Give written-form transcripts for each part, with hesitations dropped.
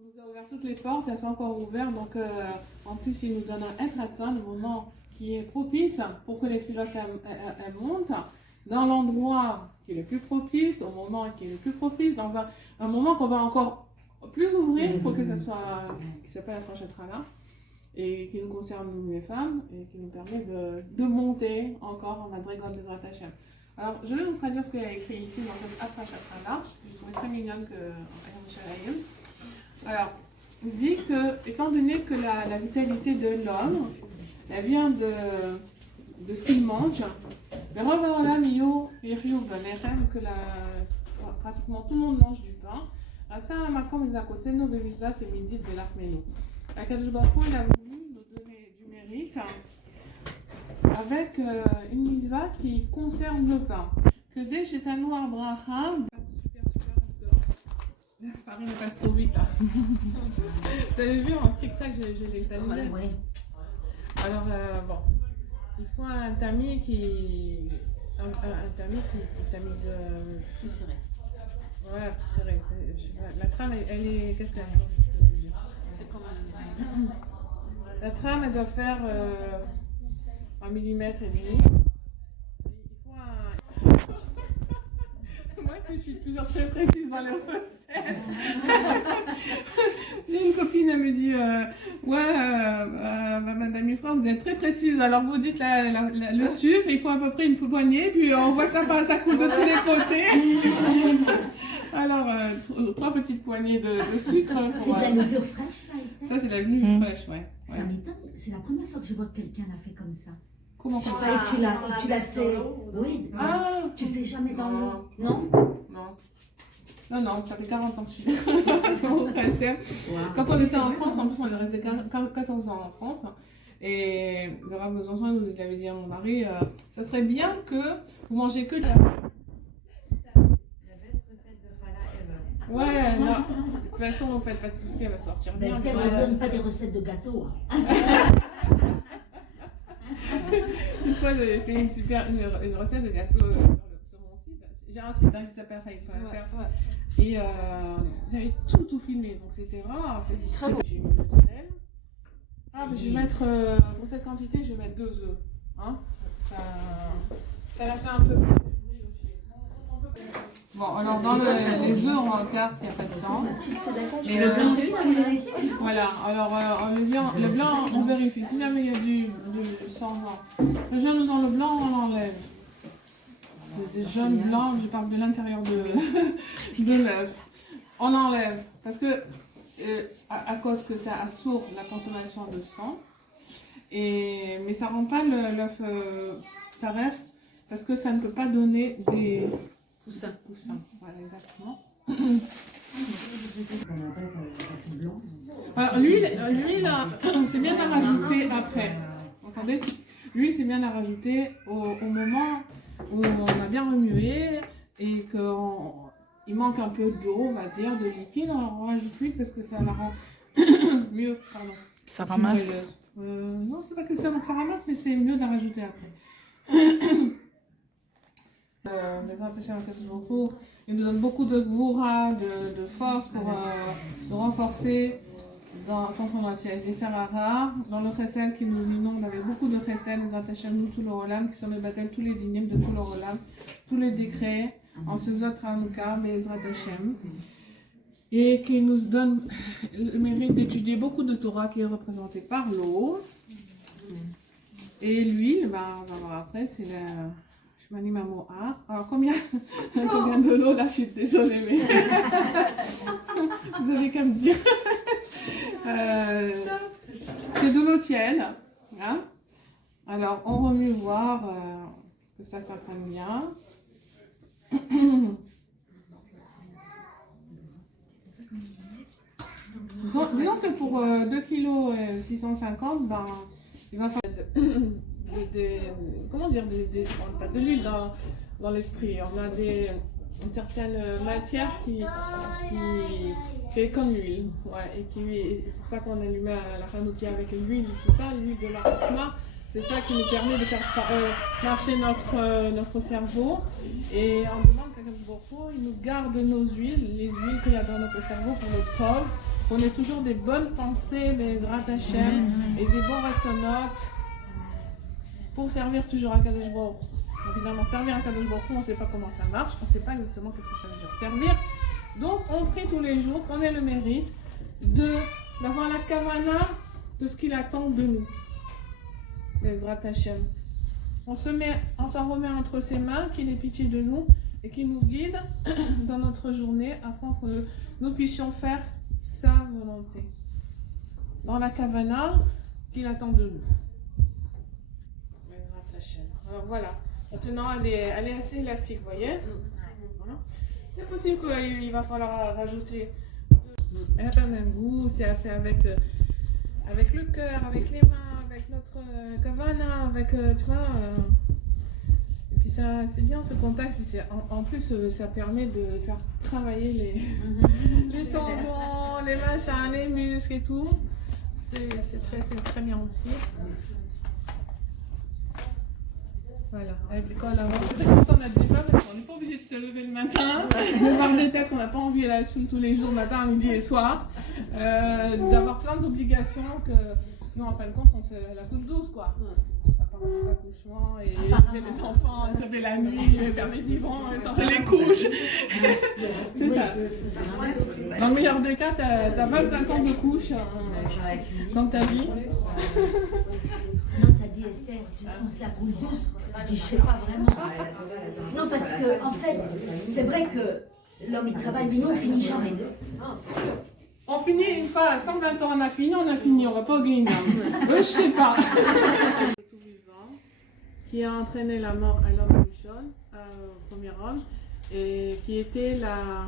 On nous a ouvert toutes les portes, elles sont encore ouvertes. Donc, en plus, il nous donne un Etratson, le moment qui est propice pour que les culottes elles montent dans l'endroit qui est le plus propice, au moment qui est le plus propice, dans un moment qu'on va encore plus ouvrir pour que ce soit ce qui s'appelle la franchette là et qui nous concerne nous les femmes et qui nous permet de monter encore en Madrigal des Ratachem. Alors, je vais vous traduire ce qu'il y a écrit ici dans cette Afrachatra-là, que je trouvais très mignonne que alors, il dit que, étant donné que la vitalité de l'homme, elle vient de ce qu'il mange, mais revoilà Mio et Rio que pratiquement tout le monde mange du pain. Ça, ma femme nous a côté nos bébisbat et midi de l'arméno. Akadosh Baruch Hu, il a voulu nous donner du mérite avec une misva qui concerne le pain. Que dès chez un noir bracha, super parce que la farine passe trop vite là. Vous avez vu en tic-tac, je l'ai tamisé. Oui. Alors bon, il faut un tamis qui tamise Plus serré. voilà, plus serré. La trame, elle est qu'est-ce qu'elle a? C'est comme La trame, elle doit faire 1,5 millimètre. Il faut un... Moi, je suis toujours très précise dans les recettes. J'ai une copine, elle me dit Madame Ifra, vous êtes très précise. Alors, vous dites le sucre, il faut à peu près une poignée, puis on voit que ça coule de tous les côtés. Alors, 3 petites poignées de sucre. C'est de la levure fraîche, ça, Esther? Ça, c'est de la levure fraîche, ouais. Ça m'étonne. C'est la première fois que je vois que quelqu'un l'a fait comme ça. Comment ça? Tu l'as fait. Oui. Ah, Tu fais jamais dans l'eau. Non? Non, ça fait 40 ans que je suis très cher. Quand on était en France, en plus, on est resté 14 ans en France. Et Besançon nous avait dit à mon mari, ça serait bien que vous mangez que de la... Ouais, non. De toute façon, vous ne faites pas de soucis, elle va sortir bien. Esther ne donne pas des recettes de gâteaux. Hein. Une fois, j'avais fait une recette de gâteau sur mon site. J'ai un site qui s'appelle Raïf.fr. Et j'avais tout filmé. Donc c'était vraiment très beau. J'ai mis le sel. Ah, mais je vais mettre, pour cette quantité, je vais mettre 2 œufs. Hein, ça l'a fait un peu plus. Bon, alors dans les œufs, on regarde qu'il n'y a pas de sang. Et le blanc, voilà, alors le blanc, on vérifie. Si jamais il y a du sang blanc, le jaune dans le blanc, on l'enlève. Des jaunes blancs, je parle de l'intérieur de l'œuf. On l'enlève parce que, à cause que ça assourd la consommation de sang, mais ça ne rend pas l'œuf taref parce que ça ne peut pas donner des... Poussin, voilà, exactement. Alors, l'huile, c'est bien à rajouter après. Entendez? L'huile, c'est bien à rajouter au moment où on a bien remué et qu'il manque un peu d'eau, on va dire, de liquide. Alors, on rajoute l'huile parce que ça la rend mieux. Pardon. Ça ramasse? Non, c'est pas que ça ramasse, mais c'est mieux de la rajouter après. Il nous donne beaucoup de goura, de force pour renforcer quand on a utilisé Sarara. Dans le chesed qui nous inonde avec beaucoup de chesed, nous attachons nous tout le rolam, qui sont les baptêmes, tous les dynimes de tout le rolam, tous les décrets, en ce Zot Hanouka, Bezrat Hashem, et qui nous donne le mérite d'étudier beaucoup de Torah qui est représenté par l'eau. Et l'huile, on va voir après, c'est la... Alors combien de l'eau là, je suis désolée, mais vous avez qu'à me dire. C'est de l'eau tiède. Hein? Alors on remue voir que ça prenne bien. Disons que pour 2 kg 650, il va falloir comment dire, on n'a pas de l'huile dans l'esprit, on a une certaine matière qui est comme l'huile, ouais, et c'est pour ça qu'on allumait à la Hanoukia avec l'huile, tout ça, l'huile de la Chokma, c'est ça qui nous permet de faire marcher notre cerveau, et on demande qu'à Kadosh Baruch Hu, il nous garde nos huiles, les huiles qu'il y a dans notre cerveau pour le tov, qu'on ait toujours des bonnes pensées, les Hashem, et des bons ratsonotes pour servir toujours à Kadosh Baruch Hu. Évidemment, servir à Kadosh Baruch Hu, on ne sait pas comment ça marche, on ne sait pas exactement qu'est-ce que ça veut dire servir. Donc, on prie tous les jours qu'on ait le mérite d'avoir la kavana de ce qu'il attend de nous. Les Hashem. On s'en remet entre ses mains, qu'il ait pitié de nous et qu'il nous guide dans notre journée afin que nous puissions faire sa volonté. Dans la kavana qu'il attend de nous. Alors voilà. Maintenant, elle est assez élastique, vous voyez. Voilà. C'est possible qu'il va falloir rajouter. Elle n'a pas le même goût, c'est fait avec le cœur, avec les mains, avec notre kavana, avec, tu vois. Et puis ça, c'est bien ce contact, puis en plus ça permet de faire travailler les tendons, les machins, les muscles et tout. C'est très bien aussi. Voilà, avec l'école, peut-être qu'on a déjà, parce qu'on n'est pas obligé de se lever le matin, de voir des têtes qu'on n'a pas envie d'aller sous tous les jours, matin, midi et soir, d'avoir plein d'obligations que nous, en fin de compte, on se la coupe douce, quoi. À part les accouchements et les enfants, sauver la nuit, faire les vivants, sortir les couches. C'est ça. Dans le meilleur des cas, t'as 25 ans de couches dans ta vie. Non, t'as dit Esther, on se la coule douce. Je dis, je sais pas vraiment. Non, parce que, en fait, c'est vrai que l'homme il travaille, mais nous on finit jamais. On finit une fois à 120 ans, on a fini, on va pas au Guinée. Je sais pas. Tout vivant, qui a entraîné la mort à l'homme Rishon, premier homme, et qui était la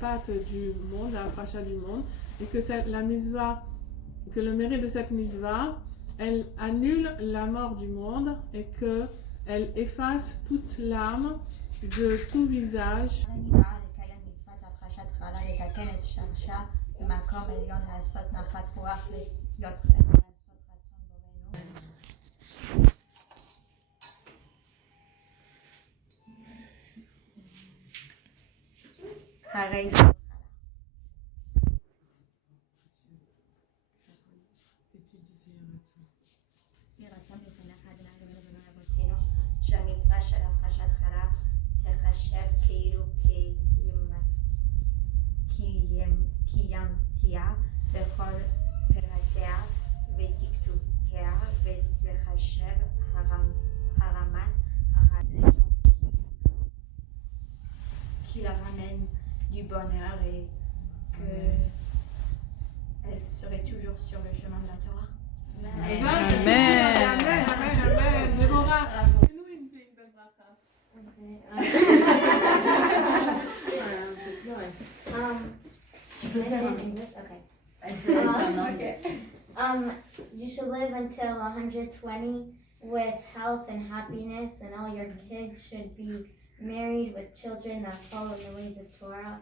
patte du monde, la fracha du monde, et que la misva, que le mérite de cette misva, elle annule la mort du monde et qu'elle efface toute l'âme de tout visage. Qui la ramène du bonheur et qu'elle serait toujours sur le chemin de la Torah. Amen. Amen. Déborah, fais-nous une belle bracha. Tu peux faire en anglais? Okay. You should live until 120 with health and happiness, and all your kids should be married with children that follow the ways of Torah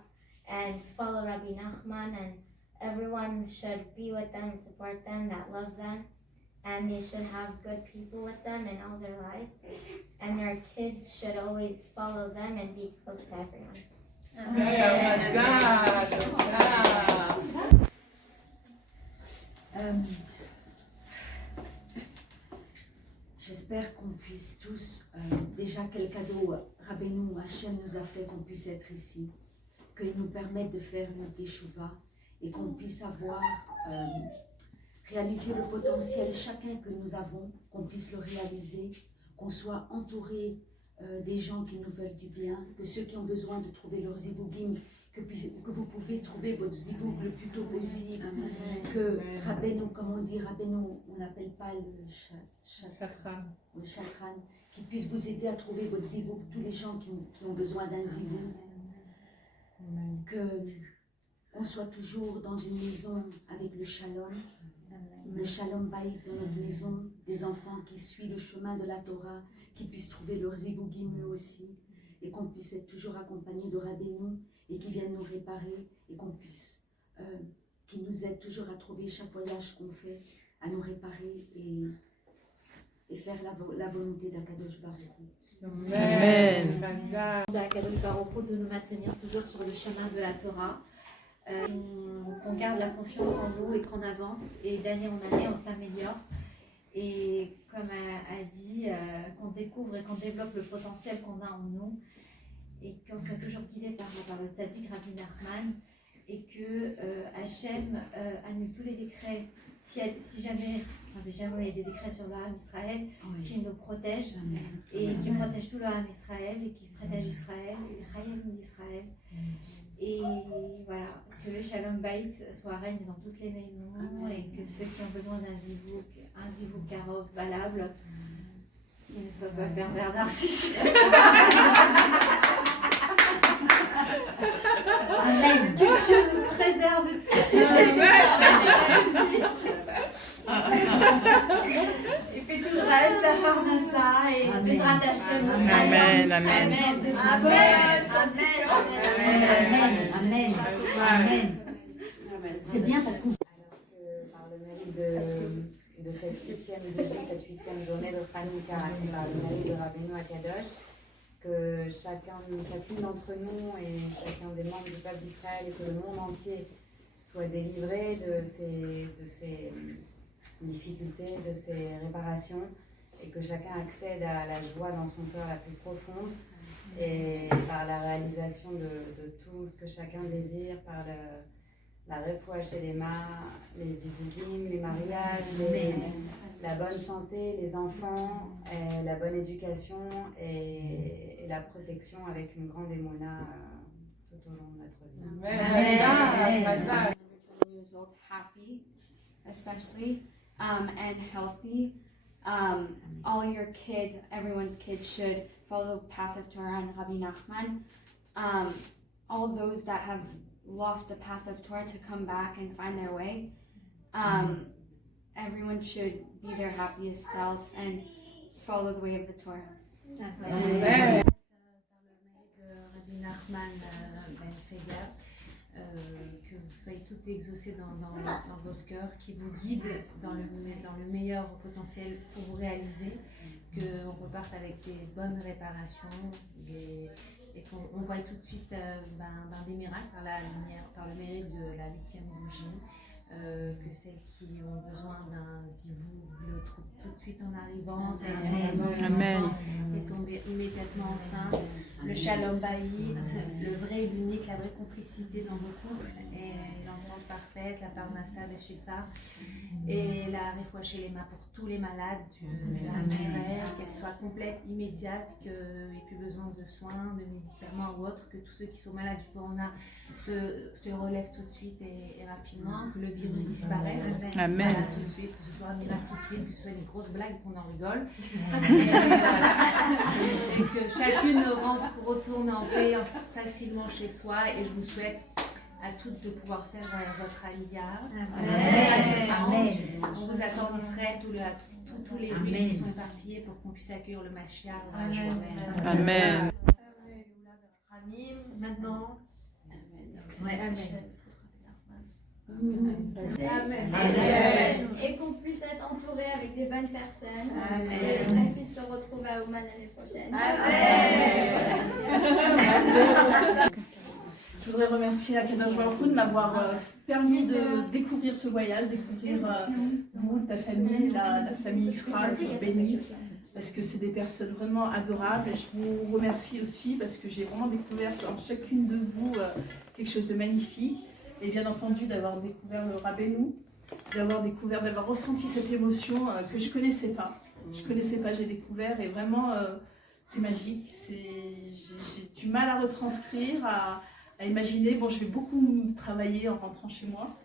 and follow Rabbi Nachman, and everyone should be with them and support them that love them, and they should have good people with them in all their lives, and their kids should always follow them and be close to everyone. J'espère qu'on puisse tous, déjà quel cadeau Rabbeinu Hachem nous a fait qu'on puisse être ici, qu'il nous permette de faire une teshuva et qu'on puisse avoir réalisé le potentiel chacun que nous avons, qu'on puisse le réaliser, qu'on soit entouré des gens qui nous veulent du bien, que ceux qui ont besoin de trouver leurs zivugim, que vous pouvez trouver votre zivoug le plus tôt possible, que Rabbeinu, comme on dit, Rabbeinu, on n'appelle pas le chakran, qui puisse vous aider à trouver votre zivoug, tous les gens qui ont besoin d'un zivoug, qu'on soit toujours dans une maison avec le shalom baït dans notre maison, des enfants qui suivent le chemin de la Torah, qui puissent trouver leurs zivougim eux aussi, et qu'on puisse être toujours accompagnés de Rabbeinu et qui viennent nous réparer, et qu'on puisse, qui nous aide toujours à trouver chaque voyage qu'on fait, à nous réparer et faire la volonté d'Akadosh Baruch Hu. Amen. d'Akadosh Baruch Hu de nous maintenir toujours sur le chemin de la Torah, qu'on garde la confiance en nous et qu'on avance. Et d'année en année, on s'améliore. Et comme a dit, qu'on découvre et qu'on développe le potentiel qu'on a en nous. Et qu'on soit toujours guidé par le tzaddik Rabbi Nachman. Et que Hachem annule tous les décrets. Si jamais il y a des décrets sur le Ham Israël, qui nous protègent et qui protègent tout le Ham Israël et qui protègent Israël et les Chayim d'Israël. Et voilà, que Shalom Bayit soit règne dans toutes les maisons et que ceux qui ont besoin d'un zivouk karov valable, qui ne soient pas pervers narcissiques. Amen. Que Dieu nous préserve de tous ces événements. Et puis tout le reste, la Parnassa et Bezrat Hashem. Amen. Amen. Amen. C'est bien parce qu'on... Par le mérite de cette huitième journée de Hanouka et par le mérite de Rabbeinu Akadosh, que chacune d'entre nous et chacun des membres du peuple d'Israël et que le monde entier soit délivré de ces difficultés, de ces réparations et que chacun accède à la joie dans son cœur la plus profonde et par la réalisation de tout ce que chacun désire, par la refoua chez les zivugim, les mariages, la bonne santé, les enfants, la bonne éducation et la protection avec une grande émouna tout au long de notre vie. Amen. Years old, happy, especially, and healthy. All your kids, everyone's kids should follow the path of Torah and Rabbi Nachman. All those that have lost the path of Torah to come back and find their way. Everyone should be their happiest self and follow the way of the Torah. Amen. Rabbi Nachman Ben Fegar, que vous soyez toutes exaucées dans votre cœur, qui vous guide dans le meilleur potentiel pour vous réaliser, qu'on reparte avec des bonnes réparations et qu'on voit tout de suite des miracles par le mérite de la 8e bougie. Que celles qui ont besoin d'un zivou le trouvent tout de suite en arrivant, Amen. et tomber immédiatement enceinte, le shalom bayit, le vrai et l'unique, la vraie complicité dans vos couples, et l'entente parfaite, la parnassa veshifa, et la refoua chez les mains pour tous les malades du Israël, qu'elle soit complète, immédiate, qu'il n'y ait plus besoin de soins, de médicaments ou autres, que tous ceux qui sont malades du corona se relèvent tout de suite et rapidement, que le virus disparaisse. Amen. Voilà, tout de suite, que ce soit un miracle tout de suite, que ce soit une grosse blague qu'on en rigole. Et que chacune retourne en paix facilement chez soi. Et je vous souhaite à toutes de pouvoir faire votre aliyah. Amen. On vous attend en Israël tous les juifs qui sont éparpillés pour qu'on puisse accueillir le Mashiach. Amen. Maintenant. Amen. Et qu'on puisse être entouré avec des bonnes personnes. Et qu'on puisse se retrouver à Ouman l'année prochaine. Je voudrais remercier Akadosh Baruch Hu de m'avoir permis de découvrir ce voyage, découvrir vous, ta famille, la famille Fra, que je bénis, parce que c'est des personnes vraiment adorables. Et je vous remercie aussi parce que j'ai vraiment découvert en chacune de vous quelque chose de magnifique. Et bien entendu d'avoir découvert le Rabbeinu, d'avoir ressenti cette émotion que je ne connaissais pas. J'ai découvert et vraiment c'est magique. J'ai du mal à retranscrire, à imaginer. Bon, je vais beaucoup travailler en rentrant chez moi.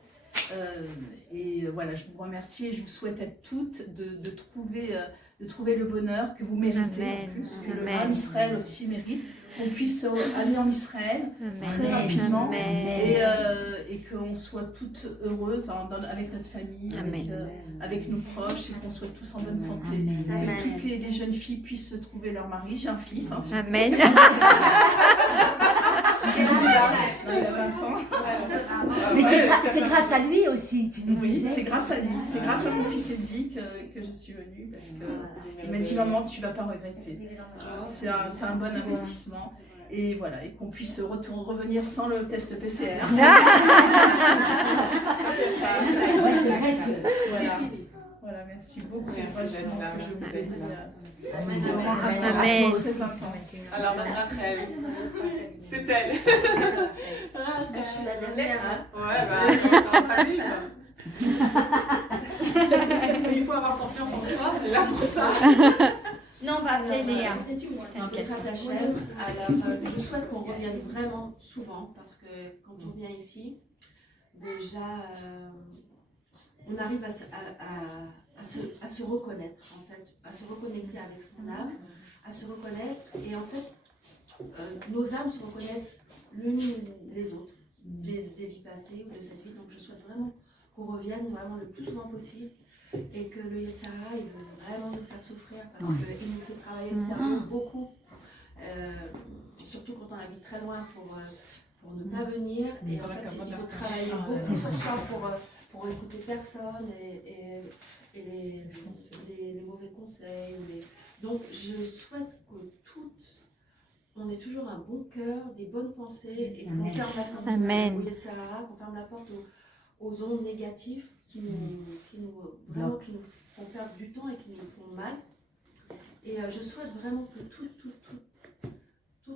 Et voilà, je vous remercie et je vous souhaite à toutes de trouver le bonheur que vous méritez en plus, que le Ham Israël aussi mérite, qu'on puisse aller en Israël très rapidement et qu'on soit toutes heureuses avec notre famille, avec nos proches et qu'on soit tous en bonne santé. Que toutes les jeunes filles puissent trouver leur mari. J'ai un fils. Amen. Il a 20 ans. Mais c'est grâce à lui aussi, tu nous disais. Oui, c'est grâce à lui. C'est grâce à mon fils Eddie que je suis venue parce qu'il m'a dit maman, tu ne vas pas regretter. C'est un bon investissement. Et voilà, et qu'on puisse revenir sans le test PCR. Ouais, c'est vrai que Voilà. Voilà, merci beaucoup. Franchement, que je vous l'ai dit. Amen. Très intense. Alors, Rachel, c'est elle. Je suis la dernière. Hein. Ouais, bah, il faut avoir confiance en soi, c'est là pour ça. Non, on va appeler Léa. Donc, ça t'achève. Alors, je souhaite qu'on revienne vraiment souvent parce que quand on vient ici, déjà, on arrive à se reconnaître, en fait, à se reconnecter avec son âme, à se reconnaître. Et en fait, nos âmes se reconnaissent l'une les autres, des vies passées ou de cette vie. Donc, je souhaite vraiment qu'on revienne vraiment le plus souvent possible. Et que le Yetzirah, il veut vraiment nous faire souffrir parce qu'il nous fait travailler le cerveau beaucoup, surtout quand on habite très loin pour ne pas venir. Et en fait, il faut travailler beaucoup sur soi pour écouter personne et les mauvais conseils. Donc, je souhaite que on ait toujours un bon cœur, des bonnes pensées et qu'on ferme la porte au Yetzirah, qu'on ferme la porte aux ondes négatives qui nous font perdre du temps et qui nous font mal. Et je souhaite vraiment que tout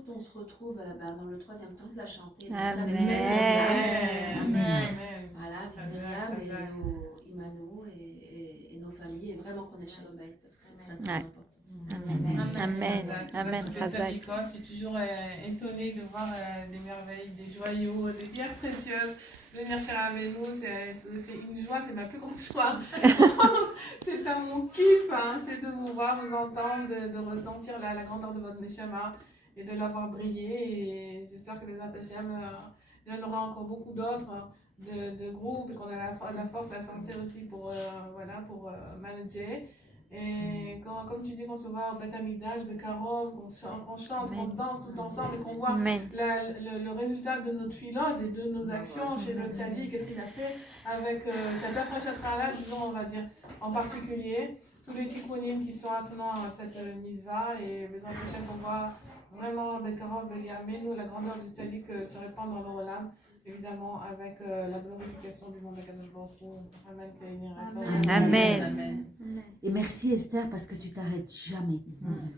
on se retrouve dans le troisième temple à chanter. Amen. Voilà, Myriam et Imano et nos familles, et vraiment qu'on ait Shalom Bayit parce que c'est très important. Amen. Je suis toujours étonnée de voir des merveilles, des joyaux, des pierres précieuses. Venir chez Rabbeinu, c'est une joie, c'est ma plus grande joie. C'est ça mon kiff, hein, c'est de vous voir, vous entendre, de ressentir la grandeur de votre Neshama et de l'avoir brillé. Et j'espère que les Atachem, il y en aura encore beaucoup d'autres de groupes, qu'on a la force et la santé aussi pour manager. Et comme tu dis, qu'on se voit au Beth Amikdash, de Karov, qu'on chante, qu'on danse tout ensemble et qu'on voit le résultat de notre filote et de nos actions chez le Tzadi, qu'est-ce qu'il a fait avec cette approche-là, disons, on va dire, en particulier, tous les tikkunim qui sont attenants à cette misva et les empêchés qu'on voit vraiment Bekarov, Beliamenu, la grandeur du Tzadi se répand dans l'Olam. Évidemment, avec la glorification du monde de Kadosh Baruch Hu. Amen. Et merci Esther parce que tu t'arrêtes jamais.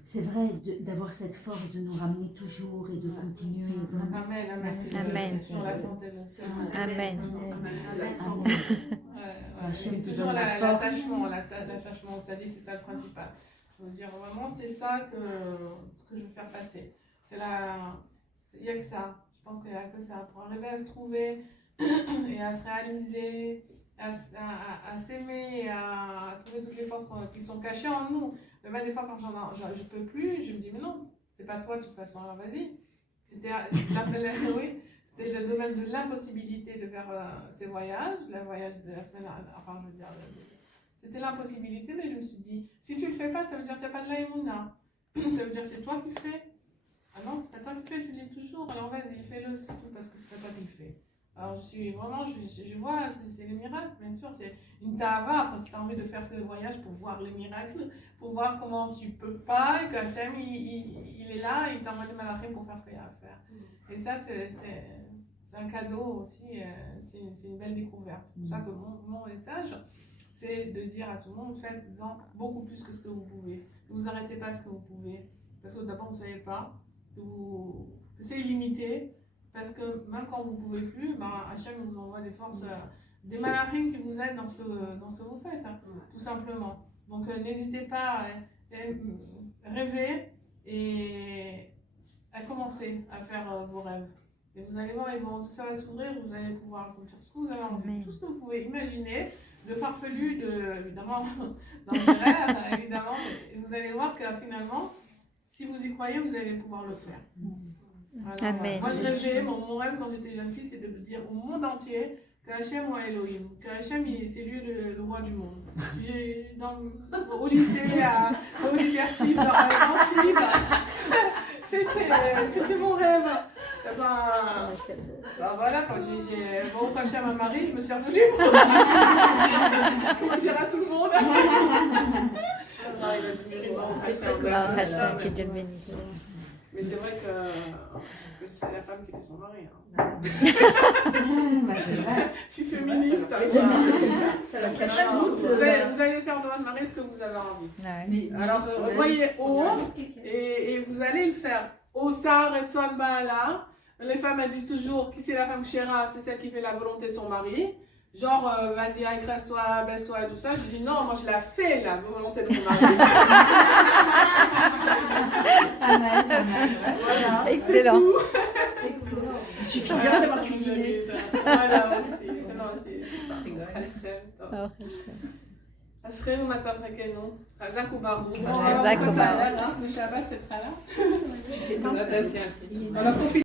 C'est vrai d'avoir cette force de nous ramener toujours et de continuer. Amen. Sur la santé de Amen. Toujours l'attachement, ça dit, c'est ça le principal. Je veux dire, vraiment, c'est ça ce que je veux faire passer. Il n'y a que ça. Je pense qu'il n'y a que ça pour arriver à se trouver et à se réaliser, à s'aimer, et à trouver toutes les forces qui sont cachées en nous. Même des fois, quand je ne peux plus, je me dis, mais non, c'est pas toi de toute façon, alors vas-y. C'était le domaine de l'impossibilité de faire ces voyages, le voyage de la semaine, enfin, je veux dire, c'était l'impossibilité, mais je me suis dit, si tu le fais pas, ça veut dire que tu n'as pas de l'aïmouna. Ça veut dire que c'est toi qui le fais. Ah non, c'est pas toi qui le fais, je le dis toujours, alors vas-y, fais-le, c'est tout, parce que c'est pas toi qui le fais. Alors je vois, c'est le miracle, bien sûr, c'est une tava, parce que tu as envie de faire ce voyage pour voir les miracles, pour voir comment tu peux pas, et qu'Hachem, il est là, il t'envoie des malachim pour faire ce qu'il y a à faire. Et ça, c'est un cadeau aussi, c'est une belle découverte. C'est pour ça que mon message, c'est de dire à tout le monde, faites-en beaucoup plus que ce que vous pouvez. Ne vous arrêtez pas à ce que vous pouvez, parce que d'abord, vous ne savez pas. Que c'est illimité, parce que même quand vous ne pouvez plus, Hachem vous envoie des forces, des malachim qui vous aident dans ce que vous faites, hein, tout simplement. Donc n'hésitez pas à rêver et à commencer à faire vos rêves. Et vous allez voir, tout ça va s'ouvrir, vous allez pouvoir accomplir ce que vous avez envie, tout ce que vous pouvez imaginer, de farfelu, évidemment, dans les rêves, évidemment, et vous allez voir que finalement, si vous y croyez, vous allez pouvoir le faire. Alors, Amen. moi, je rêvais, mon rêve quand j'étais jeune fille, c'était de dire au monde entier que Hachem ou Elohim, que Hachem, c'est lui le roi du monde. Au lycée, au université, dans l'Antibes, c'était mon rêve. Voilà, quand j'ai Hachem à Marie, je me suis revenue pour le dire à tout le monde. Hachem, que Dieu le bénisse. Mais c'est vrai que c'est la femme qui fait son mari. Hein. Je suis féministe. Vous allez faire de votre mari ce que vous avez envie. Alors, voyez haut et vous allez le faire. Osa, Retson, Baala. Les femmes, elles disent toujours qui c'est la femme chéra, c'est celle qui fait la volonté de son mari. Genre, vas-y, agresse-toi, baisse-toi et tout ça. Je dis non, moi je la fais la volonté de mon mari. Voilà. Excellent. Excellent. Il suffit de bien savoir cuisiner. Voilà aussi. C'est Ashrenu matam rekenu, Chazak ubarou. Chazak ubarou. C'est Shabbat, c'est là. Tu sais pas. On a profité.